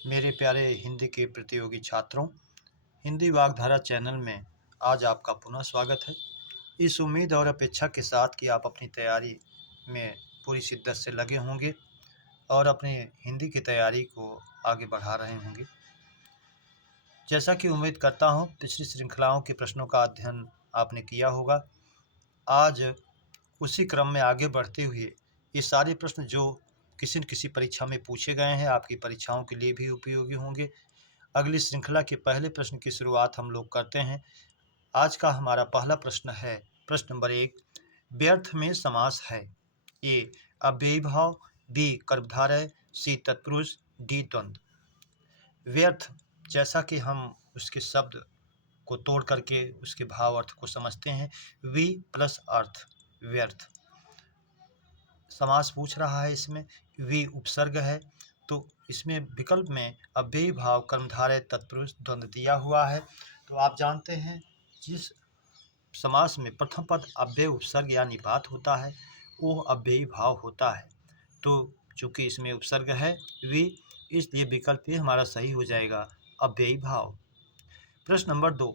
मेरे प्यारे हिंदी के प्रतियोगी छात्रों, हिंदी वागधारा चैनल में आज आपका पुनः स्वागत है। इस उम्मीद और अपेक्षा के साथ कि आप अपनी तैयारी में पूरी शिद्दत से लगे होंगे और अपनी हिंदी की तैयारी को आगे बढ़ा रहे होंगे। जैसा कि उम्मीद करता हूं, पिछली श्रृंखलाओं के प्रश्नों का अध्ययन आपने किया होगा। आज उसी क्रम में आगे बढ़ते हुए ये सारे प्रश्न जो किसी न किसी परीक्षा में पूछे गए हैं, आपकी परीक्षाओं के लिए भी उपयोगी होंगे। अगली श्रृंखला के पहले प्रश्न की शुरुआत हम लोग करते हैं। आज का हमारा पहला प्रश्न है प्रश्न नंबर 1। व्यर्थ में समास है। ए अव्ययी भाव, बी कर्मधारय, सी तत्पुरुष, डी द्वंद्व। व्यर्थ, जैसा कि हम उसके शब्द को तोड़ करके उसके भाव अर्थ को समझते हैं। वी प्लस अर्थ व्यर्थ। समास पूछ रहा है, इसमें वी उपसर्ग है, तो इसमें विकल्प में अव्ययी भाव, कर्मधारय, तत्पुरुष, द्वंद्व दिया हुआ है। तो आप जानते हैं जिस समास में प्रथम पद अव्यय उपसर्ग या निपात होता है वो अव्ययी भाव होता है। तो चूंकि इसमें उपसर्ग है वी, इसलिए विकल्प ये हमारा सही हो जाएगा, अव्ययी भाव। प्रश्न नंबर 2।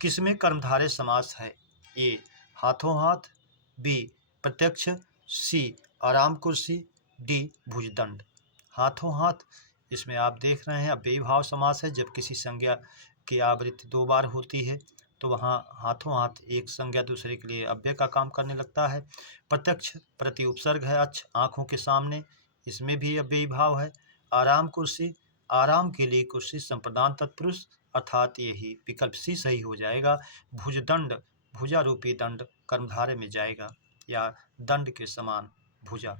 किसमें कर्मधारय समास है? ए हाथों हाथ, बी प्रत्यक्ष, सी आराम कुर्सी, डी भुजदंड। हाथों हाथ, इसमें आप देख रहे हैं अव्ययी भाव समास है। जब किसी संज्ञा की आवृत्ति 2 बार होती है तो वहाँ हाथों हाथ एक संज्ञा दूसरे के लिए अव्यय का काम करने लगता है। प्रत्यक्ष प्रति उपसर्ग है अच्छ, आँखों के सामने, इसमें भी अव्ययी भाव है। आराम कुर्सी, आराम के लिए कुर्सी संप्रदान तत्पुरुष, अर्थात यही विकल्प सी सही हो जाएगा। भुजदंड, भुजा रूपी दंड कर्मधारय में जाएगा या दंड के समान भुजा।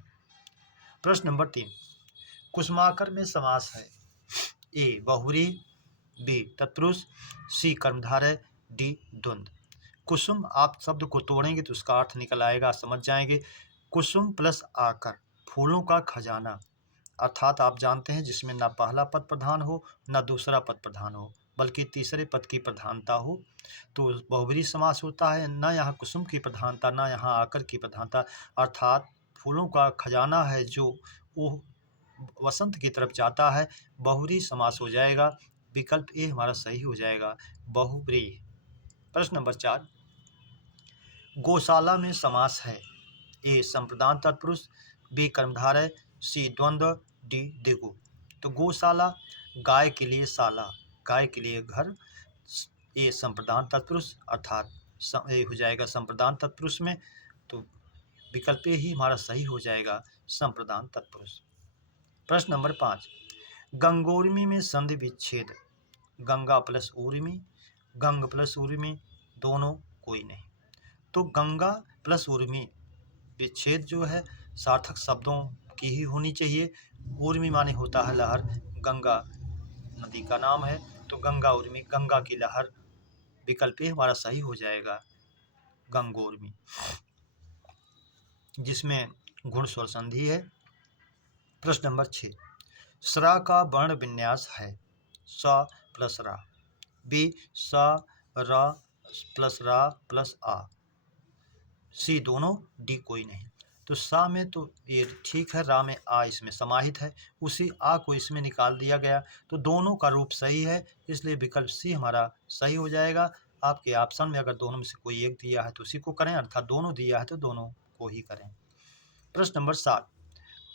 प्रश्न नंबर 3। कुसुमाकर में समास है। ए बहुव्रीहि, बी तत्पुरुष, सी कर्मधारय, डी द्वंद्व। कुसुम, आप शब्द को तोड़ेंगे तो उसका अर्थ निकल आएगा, समझ जाएंगे। कुसुम प्लस आकर, फूलों का खजाना, अर्थात आप जानते हैं जिसमें ना पहला पद प्रधान हो ना दूसरा पद प्रधान हो बल्कि तीसरे पद की प्रधानता हो, तो बहुव्रीहि समास होता है। न यहाँ कुसुम की प्रधानता, न यहाँ आकर की प्रधानता, अर्थात फूलों का खजाना है जो वो वसंत की तरफ जाता है, बहुव्रीहि समास हो जाएगा। विकल्प ए हमारा सही हो जाएगा, बहुव्रीहि। प्रश्न नंबर 4। गौशाला में समास है। ए संप्रदान तत्पुरुष, बी कर्मधारय, सी द्वंद्व, डी द्विगु। तो गौशाला, गाय के लिए शाला, गाय के लिए घर, ए संप्रदान तत्पुरुष, अर्थात ए हो जाएगा संप्रदान तत्पुरुष में, तो विकल्प ए ही हमारा सही हो जाएगा, संप्रदान तत्पुरुष। प्रश्न नंबर 5। गंगोर्मी में संधि विच्छेद। गंगा प्लस ऊर्मी, गंग प्लस ऊर्मी, दोनों कोई नहीं। तो गंगा प्लस ऊर्मी विच्छेद जो है सार्थक शब्दों की ही होनी चाहिए। ऊर्मी माने होता है लहर, गंगा नदी का नाम है, तो गंगा ऊर्मी, गंगा की लहर, विकल्प ए हमारा सही हो जाएगा, गंगोर्मी, जिसमें गुण स्वर संधि है। प्रश्न नंबर 6। स्रा का वर्ण विन्यास है। स प्लस रा, बी स र प्लस रा प्लस आ, सी दोनों, डी कोई नहीं। तो सा में तो ये ठीक है, रा में आ इसमें समाहित है, उसी आ को इसमें निकाल दिया गया, तो दोनों का रूप सही है, इसलिए विकल्प सी हमारा सही हो जाएगा। आपके ऑप्शन में अगर दोनों में से कोई एक दिया है तो उसी को करें, अर्थात दोनों दिया है तो दोनों को ही करें। प्रश्न नंबर 7।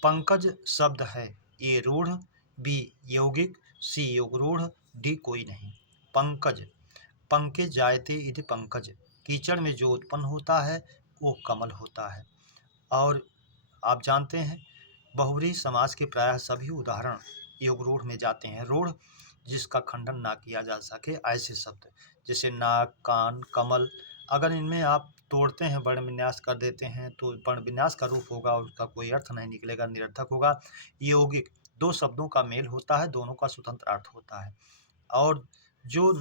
पंकज शब्द है। ए रूढ़, बी यौगिक, सी योगरूढ़, डी कोई नहीं। पंकज, पंके जायते इति पंकज, कीचड़ में जो उत्पन्न होता है वो कमल होता है। और आप जानते हैं बहुव्रीहि समास के प्रायः सभी उदाहरण योगरूढ़ में जाते हैं। रूढ़, जिसका खंडन ना किया जा सके, ऐसे शब्द जैसे नाक, कान, कमल, अगर इनमें आप तोड़ते हैं, वर्ण विन्यास कर देते हैं तो वर्ण विन्यास का रूप होगा और उसका कोई अर्थ नहीं निकलेगा, निरर्थक होगा। यौगिक, दो शब्दों का मेल होता है, दोनों का स्वतंत्र अर्थ होता है, और जो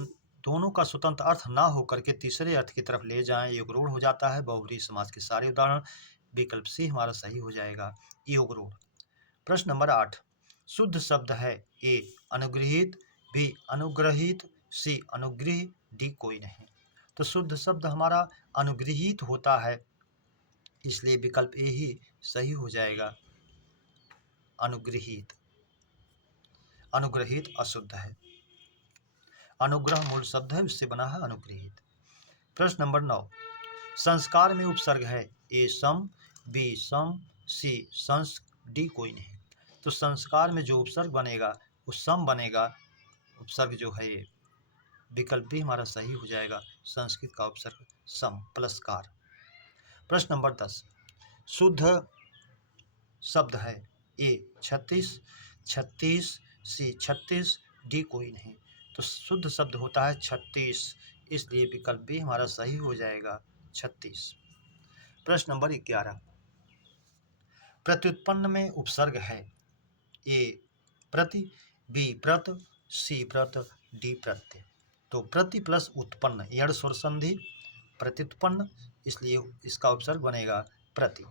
दोनों का स्वतंत्र अर्थ ना होकर के तीसरे अर्थ की तरफ ले जाएं, योगरूढ़ हो जाता है। बहुव्रीहि समास के सारे उदाहरण, विकल्प सी हमारा सही हो जाएगा, योगरूढ़। प्रश्न नंबर 8। शुद्ध शब्द है। ए अनुगृहीत, बी अनुग्रहित, सी अनुगृह, डी कोई नहीं। तो शुद्ध शब्द हमारा अनुगृहीत होता है, इसलिए विकल्प ए ही सही हो जाएगा, अनुगृहीत। अनुग्रहित अशुद्ध है। अनुग्रह मूल शब्द है, उससे बना है अनुग्रहित। प्रश्न नंबर 9, संस्कार में उपसर्ग है ए सम, बी सम, सी संस, डी कोई नहीं। तो संस्कार में जो उपसर्ग बनेगा वो सम बनेगा। उपसर्ग जो है ये विकल्प भी हमारा सही हो जाएगा। संस्कृत का उपसर्ग सम प्लस कार। प्रश्न नंबर 10, शुद्ध शब्द है ए 36, 36, सी 36, डी कोई नहीं। तो शुद्ध शब्द होता है 36, इसलिए विकल्प भी हमारा सही हो जाएगा 36। प्रश्न नंबर 11, प्रत्युत्पन्न में उपसर्ग है ए प्रति, बी प्रत, सी प्रत, डी प्रत्यय। तो प्रति प्लस उत्पन्न यण स्वर संधि प्रत्युत्पन्न, इसलिए इसका उपसर्ग बनेगा प्रति।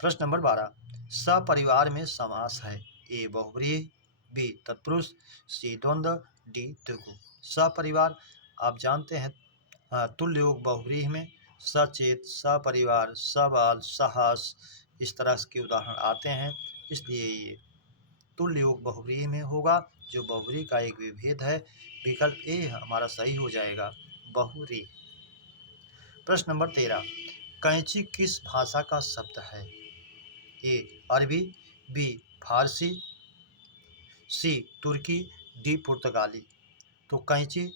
प्रश्न नंबर 12, सपरिवार में समास है ए बहुव्रीहि, बी तत्पुरुष, सी द्वंद्व, डी द्विगु। सपरिवार आप जानते हैं तुल्य योग बहुव्रीहि में सचेत, सपरिवार, सबाल, सहास, इस तरह के उदाहरण आते हैं, इसलिए ये तुल्य योग बहुव्रीहि में होगा, जो बहुव्रीहि का एक विभेद है। विकल्प ए हमारा सही हो जाएगा बहुव्रीहि। प्रश्न नंबर 13, कैंची किस भाषा का शब्द है ए अरबी, बी फारसी, सी तुर्की, डी पुर्तगाली। तो कैंची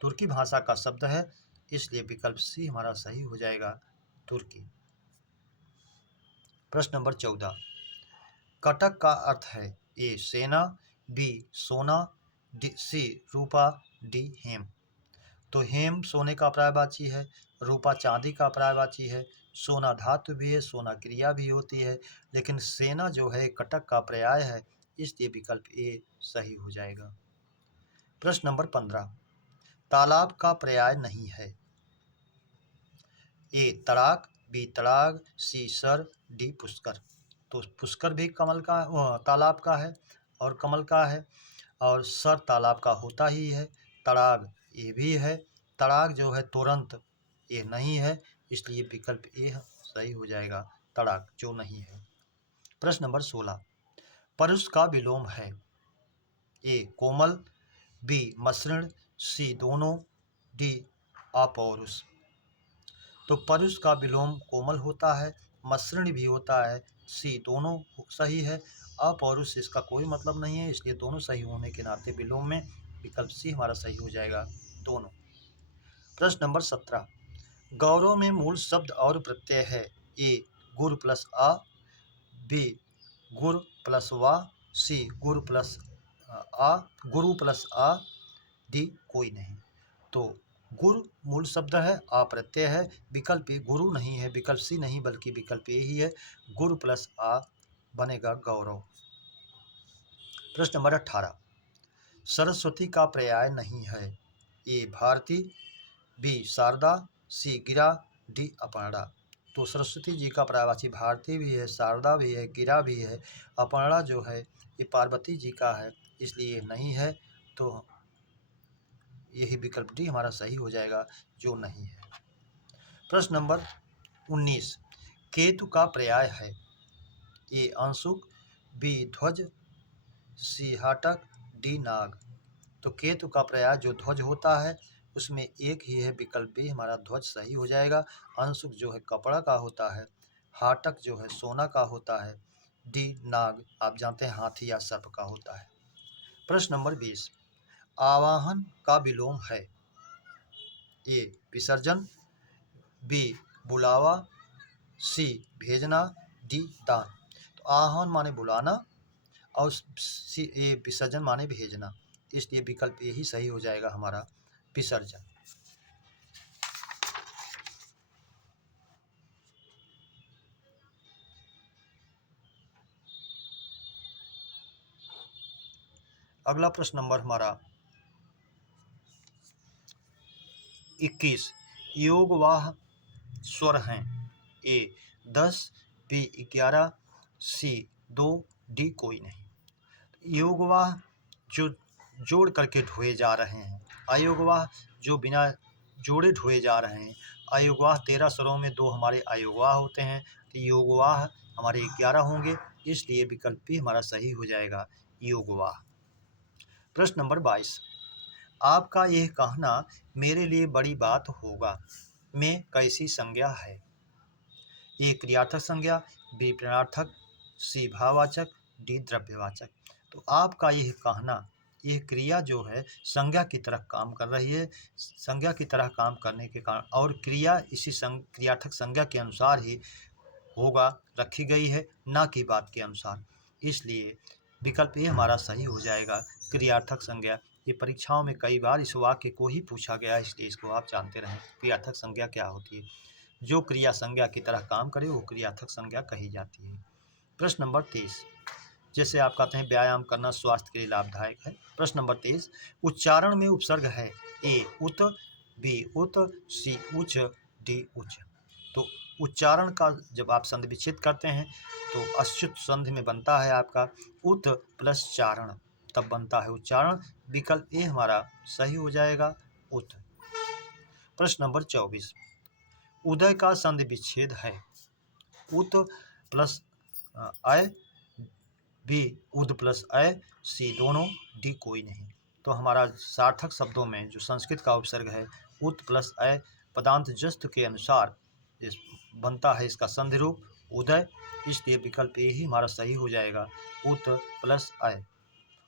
तुर्की भाषा का शब्द है, इसलिए विकल्प सी हमारा सही हो जाएगा तुर्की। प्रश्न नंबर 14, कटक का अर्थ है ए सेना, बी सोना, सी रूपा, डी हेम। तो हेम सोने का पर्यायवाची है, रूपा चांदी का पर्यायवाची है, सोना धातु भी है, सोना क्रिया भी होती है, लेकिन सेना जो है कटक का पर्याय है, इसलिए विकल्प ए सही हो जाएगा। प्रश्न नंबर 15, तालाब का पर्याय नहीं है ए तड़ाक, बी तड़ाग, सी सर, डी पुष्कर। तो पुष्कर भी कमल का तालाब का है और कमल का है, और सर तालाब का होता ही है। तड़ाग ये भी है, तड़ाग जो है तुरंत ये नहीं है, इसलिए विकल्प ए सही हो जाएगा तड़ाग जो नहीं है। प्रश्न नंबर 16, परुष का विलोम है ए कोमल, बी मसृण, सी दोनों, डी अपौरुष। तो परुष का विलोम कोमल होता है, मसृण भी होता है, सी दोनों सही है, अपौरुष इसका कोई मतलब नहीं है, इसलिए दोनों सही होने के नाते विलोम में विकल्प सी हमारा सही हो जाएगा दोनों। प्रश्न नंबर 17, गौरव में मूल शब्द और प्रत्यय है ए गुर प्लस आ, बी गुर प्लस वा, सी गुर प्लस आ, गुरु प्लस आ, डी कोई नहीं। तो गुरु मूल शब्द है, आ प्रत्यय है, विकल्प ए गुरु नहीं है, विकल्प सी नहीं बल्कि विकल्प ए ही है, गुरु प्लस आ बनेगा गौरव। प्रश्न नंबर 18, सरस्वती का पर्याय नहीं है ए भारती, बी शारदा, सी गिरा, डी अपर्णा। तो सरस्वती जी का पर्यायवाची भारती भी है, शारदा भी है, गिरा भी है, अपर्णा जो है ये पार्वती जी का है, इसलिए नहीं है, तो यही विकल्प डी हमारा सही हो जाएगा जो नहीं है। प्रश्न नंबर 19, केतु का पर्याय है ए अंशुक, बी ध्वज, सी हाटक, डी नाग। तो केतु का पर्याय जो ध्वज होता है उसमें एक ही है, विकल्प बी हमारा ध्वज सही हो जाएगा। अंशुक जो है कपड़ा का होता है, हाटक जो है सोना का होता है, डी नाग आप जानते हैं हाथी या सर्प का होता है। प्रश्न नंबर 20, आवाहन का विलोम है ए विसर्जन, बी बुलावा, सी भेजना, डी दान। तो आह्वान माने बुलाना और सी ए विसर्जन माने भेजना, इसलिए विकल्प यही सही हो जाएगा हमारा विसर्जन। अगला प्रश्न नंबर हमारा 21, योगवाह स्वर हैं ए 10, बी 11, सी 2, डी कोई नहीं। योगवाह जो जोड़ करके ढोए जा रहे हैं, अयोगवाह जो बिना जोड़े ढोए जा रहे हैं। अयोगवाह 13 स्वरों में 2 हमारे अयोगवाह होते हैं, तो योगवाह हमारे 11 होंगे, इसलिए विकल्प भी हमारा सही हो जाएगा युगवा। प्रश्न नंबर 22, आपका यह कहना मेरे लिए बड़ी बात होगा में कैसी संज्ञा है? ए क्रियार्थक संज्ञा, बी प्रणार्थक, सी भाववाचक, डी द्रव्यवाचक। तो आपका यह कहना, यह क्रिया जो है संज्ञा की तरह काम कर रही है। संज्ञा की तरह काम करने के कारण और क्रिया इसी क्रियार्थक संज्ञा के अनुसार ही होगा रखी गई है, ना कि बात के अनुसार। इसलिए विकल्प ए हमारा सही हो जाएगा, क्रियार्थक संज्ञा। ये परीक्षाओं में कई बार इस वाक्य को ही पूछा गया है, इसलिए इसको आप जानते रहें क्रियार्थक संज्ञा क्या होती है। जो क्रिया संज्ञा की तरह काम करे वो क्रियार्थक संज्ञा कही जाती है। प्रश्न नंबर 23, जैसे आप कहते हैं व्यायाम करना स्वास्थ्य के लिए लाभदायक है। प्रश्न नंबर 23, उच्चारण में उपसर्ग है ए उत, बी उत, सी उच, डी उच। तो उच्चारण का जब आप संधि विच्छेद करते हैं तो अच्युत संधि में बनता है आपका उत प्लस चारण, तब बनता है उच्चारण। विकल्प ए हमारा सही हो जाएगा, उत। प्रश्न नंबर 24, उदय का संधि विच्छेद है उत प्लस अय, बी उद प्लस अय, सी दोनों, डी कोई नहीं। तो हमारा सार्थक शब्दों में जो संस्कृत का उपसर्ग है उत प्लस अय पदांत जस्त के अनुसार बनता है इसका संधि रूप उदय, इसलिए विकल्प ए ही हमारा सही हो जाएगा, उत प्लस अय।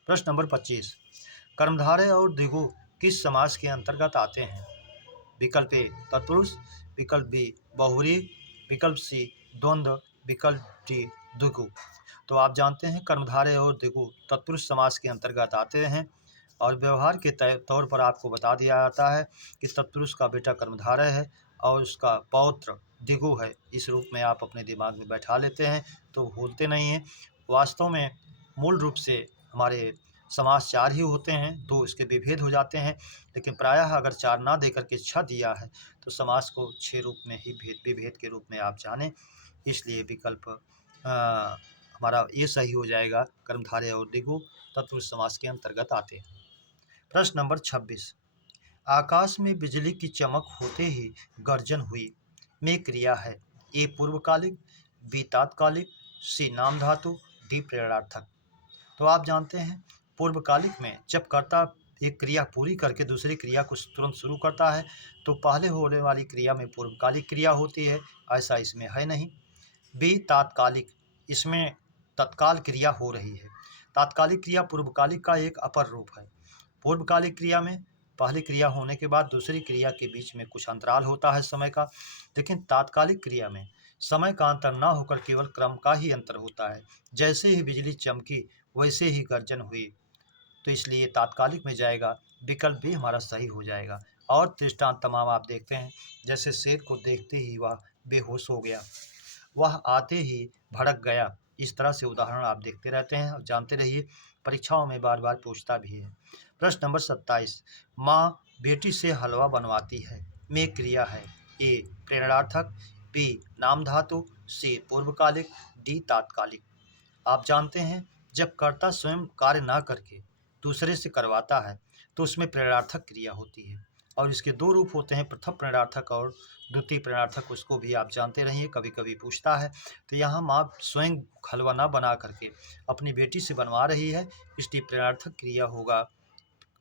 प्रश्न नंबर 25, कर्मधारय और द्विगु किस समास के अंतर्गत आते हैं? विकल्प ए तत्पुरुष, विकल्प बी बहुव्रीहि, विकल्प सी द्वंद्व, विकल्प डी द्विगु। तो आप जानते हैं कर्मधारय और द्विगु तत्पुरुष समास के अंतर्गत आते हैं और व्यवहार के तौर पर आपको बता दिया जाता है कि तत्पुरुष का बेटा कर्मधारय है और उसका पौत्र द्विगु है। इस रूप में आप अपने दिमाग में बैठा लेते हैं तो भूलते नहीं हैं। वास्तव में मूल रूप से हमारे समास 4 ही होते हैं, 2 इसके विभेद हो जाते हैं, लेकिन प्रायः अगर 4 ना देकर के 6 दिया है तो समास को 6 रूप में ही विभेद के रूप में आप जानें। इसलिए विकल्प हमारा ये सही हो जाएगा, कर्मधारय और द्विगु तत्पुरुष समास के अंतर्गत आते हैं। प्रश्न नंबर 26, आकाश में बिजली की चमक होते ही गर्जन हुई में क्रिया है ए पूर्वकालिक, बी तात्कालिक, सी नाम धातु, डी प्रेरणार्थक। तो आप जानते हैं पूर्वकालिक में जब कर्ता एक क्रिया पूरी करके दूसरी क्रिया को तुरंत शुरू करता है तो पहले होने वाली क्रिया में पूर्वकालिक क्रिया होती है, ऐसा इसमें है नहीं। बी तात्कालिक, इसमें तत्काल क्रिया हो रही है। तात्कालिक क्रिया पूर्वकालिक का एक अपर रूप है। पूर्वकालिक क्रिया में पहली क्रिया होने के बाद दूसरी क्रिया के बीच में कुछ अंतराल होता है समय का, लेकिन तात्कालिक क्रिया में समय का अंतर न होकर केवल क्रम का ही अंतर होता है। जैसे ही बिजली चमकी वैसे ही गर्जन हुई, तो इसलिए तात्कालिक में जाएगा, विकल्प भी हमारा सही हो जाएगा। और दृष्टांत तमाम आप देखते हैं, जैसे शेर को देखते ही वह बेहोश हो गया, वह आते ही भड़क गया। इस तरह से उदाहरण आप देखते रहते हैं और जानते रहिए, परीक्षाओं में बार बार पूछता भी है। प्रश्न नंबर 27, माँ बेटी से हलवा बनवाती है में क्रिया है ए प्रेरणार्थक, बी नाम धातु, सी पूर्वकालिक, डी तात्कालिक। आप जानते हैं जब कर्ता स्वयं कार्य ना करके दूसरे से करवाता है तो उसमें प्रेरणार्थक क्रिया होती है और इसके 2 रूप होते हैं, प्रथम प्रेरणार्थक और द्वितीय प्रेरणार्थक। उसको भी आप जानते रहिए, कभी कभी पूछता है। तो यहाँ माँ स्वयं हलवा ना बना करके अपनी बेटी से बनवा रही है, इसलिए प्रेरणार्थक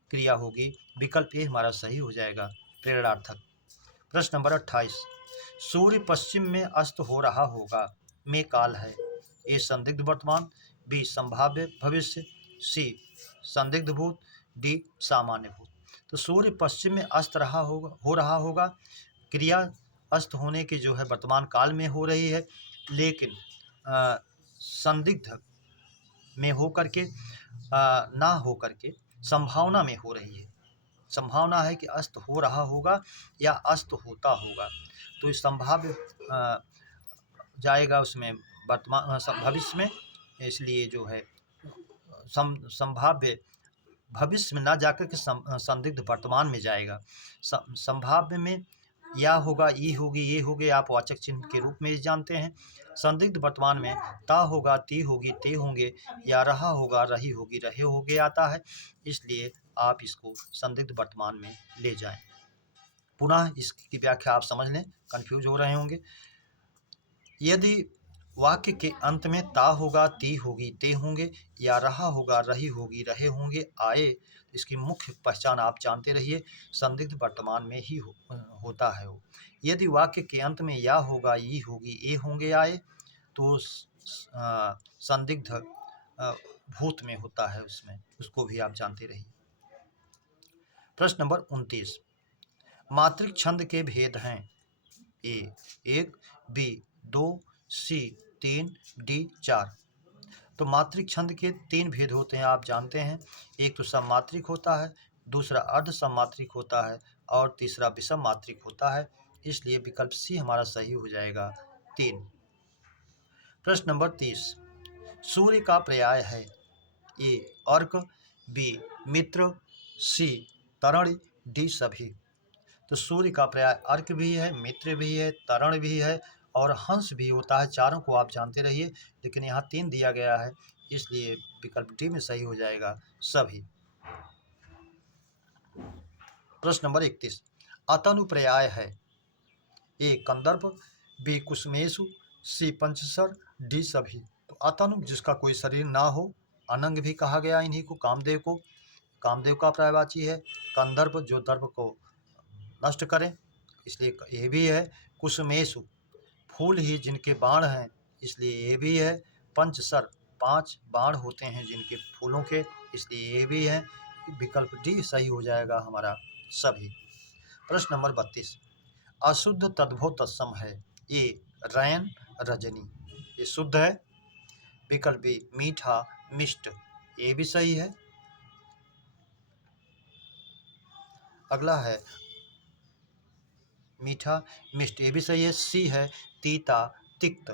क्रिया होगी। विकल्प ए हमारा सही हो जाएगा, प्रेरणार्थक। प्रश्न नंबर 28, सूर्य पश्चिम में अस्त हो रहा होगा में काल है ए संदिग्ध वर्तमान, बी संभाव्य भविष्य, सी संदिग्ध भूत, डी सामान्य भूत। तो सूर्य पश्चिम में अस्त हो रहा होगा, क्रिया अस्त होने के जो है वर्तमान काल में हो रही है, लेकिन संदिग्ध में हो करके ना हो करके संभावना में हो रही है। संभावना है कि अस्त हो रहा होगा या अस्त होता होगा, तो इस संभाव्य जाएगा उसमें वर्तमान भविष्य में, इसलिए जो है संभाव्य भविष्य में ना जाकर के संदिग्ध वर्तमान में जाएगा। संभाव्य में या होगा, ई होगी, ये होगे, आप वाचक चिन्ह के रूप में जानते हैं। संदिग्ध वर्तमान में ता होगा, ती होगी, ते होंगे, या रहा होगा, रही होगी, रहे होगे आता है, इसलिए आप इसको संदिग्ध वर्तमान में ले जाएं। पुनः इसकी व्याख्या आप समझ लें, कंफ्यूज हो रहे होंगे। यदि वाक्य के अंत में ता होगा, ती होगी, ते होंगे, या रहा होगा, रही होगी, रहे होंगे, आए। इसकी मुख्य पहचान आप जानते रहिए, संदिग्ध वर्तमान में ही होता है वो। यदि वाक्य के अंत में या होगा, ई होगी, ए होंगे, आए, तो संदिग्ध भूत में होता है, उसमें उसको भी आप जानते रहिए। प्रश्न नंबर 29, मात्रिक छंद के भेद हैं। ए 1, बी 2, सी 3, डी 4। तो मात्रिक छंद के 3 भेद होते हैं, आप जानते हैं। एक तो सममात्रिक होता है, दूसरा अर्ध सममात्रिक होता है, और तीसरा विषम मात्रिक होता है। इसलिए विकल्प सी हमारा सही हो जाएगा, 3। प्रश्न नंबर 30, सूर्य का पर्याय है। ए अर्क, बी मित्र, सी तरण, डी सभी। तो सूर्य का पर्याय अर्क भी है, मित्र भी है, तरण भी है, और हंस भी होता है। चारों को आप जानते रहिए, लेकिन यहाँ 3 दिया गया है, इसलिए विकल्प डी में सही हो जाएगा, सभी। प्रश्न नंबर 31, अतनुपर्याय है। ए कंदर्प, बी कुसुमेशु, सी पंचसर, डी सभी। तो अतनु जिसका कोई शरीर ना हो, अनंग भी कहा गया इन्हीं को, कामदेव को। कामदेव का पर्यायवाची है। कंदर्प जो दर्प को नष्ट करें, इसलिए ये भी है। कुसुमेशु फूल ही जिनके बाण हैं, इसलिए ये भी है। पंचसर 5 बाण होते हैं जिनके फूलों के, इसलिए ये भी है। विकल्प डी सही हो जाएगा हमारा, सभी। प्रश्न नंबर 32, अशुद्ध तद्भव तत्सम है। ए रैन, रजनी, ये शुद्ध है। विकल्प बी मीठा, मिष्ट, ये भी सही है। अगला है मीठा, मिष्ट, ये भी सही है। सी है तीता, तिक्त,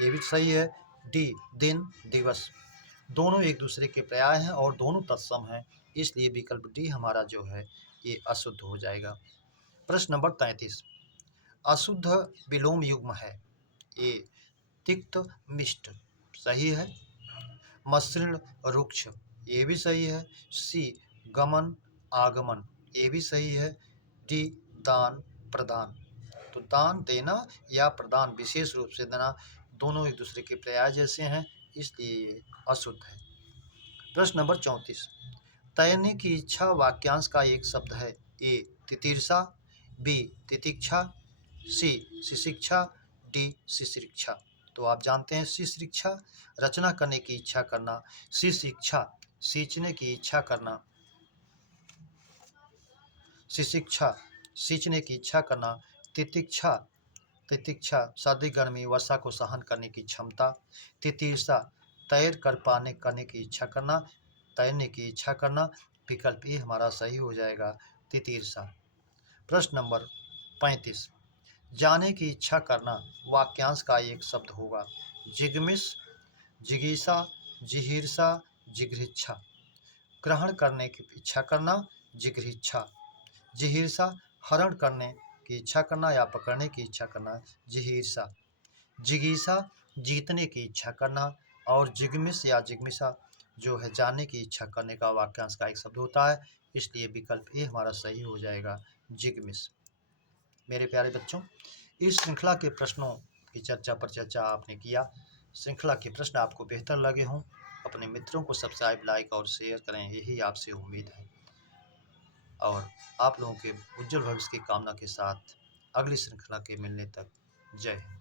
ये भी सही है। डी दिन, दिवस, दोनों एक दूसरे के पर्याय हैं और दोनों तत्सम हैं, इसलिए विकल्प डी हमारा जो है ये अशुद्ध हो जाएगा। प्रश्न नंबर 33, अशुद्ध विलोम युग्म है। ए तिक्त, मिष्ट, सही है। मसृण, रुक्ष, ये भी सही है। सी गमन, आगमन, ये भी सही है। डी दान, प्रदान। तो दान देना या प्रदान विशेष रूप से देना, दोनों एक दूसरे के पर्याय जैसे हैं, इसलिए ये अशुद्ध है। प्रश्न नंबर 34, तैरने की इच्छा वाक्यांश का एक शब्द है। ए तितीर्षा, बी तितिक्षा, सी शिशिक्षा, डी शिशिक्षा। तो आप जानते हैं शिशिक्षा रचना करने की इच्छा करना, शिशिक्षा सींचने की इच्छा करना, शिशिक्षा सींचने की इच्छा करना, तितिक्षा तितिक्षा सर्दी गर्मी वर्षा को सहन करने की क्षमता, तितीर्षा तैर कर पाने करने की इच्छा करना, तैरने की इच्छा करना। विकल्प ए हमारा सही हो जाएगा, तितीर्षा। प्रश्न नंबर 35, जाने की इच्छा करना वाक्यांश का एक शब्द होगा। जिगमिश, जिगीषा, जिहीर्षा, जिघ्रेच्छा। ग्रहण करने की इच्छा करना, जिघ्रेच्छा। जिहीर्षा हरण करने की इच्छा करना या पकड़ने की इच्छा करना, जिहीर्षा। जिगीषा जीतने की इच्छा करना, और जिगमिश या जिगमिशा जो है जानने की इच्छा करने का वाक्यांश का एक शब्द होता है, इसलिए विकल्प ए हमारा सही हो जाएगा, जिगमिश। मेरे प्यारे बच्चों, इस श्रृंखला के प्रश्नों की चर्चा पर चर्चा आपने किया। श्रृंखला के प्रश्न आपको बेहतर लगे हों, अपने मित्रों को सब्सक्राइब, लाइक और शेयर करें, यही आपसे उम्मीद है। और आप लोगों के उज्जवल भविष्य की कामना के साथ अगली श्रृंखला के मिलने तक जय हिंद।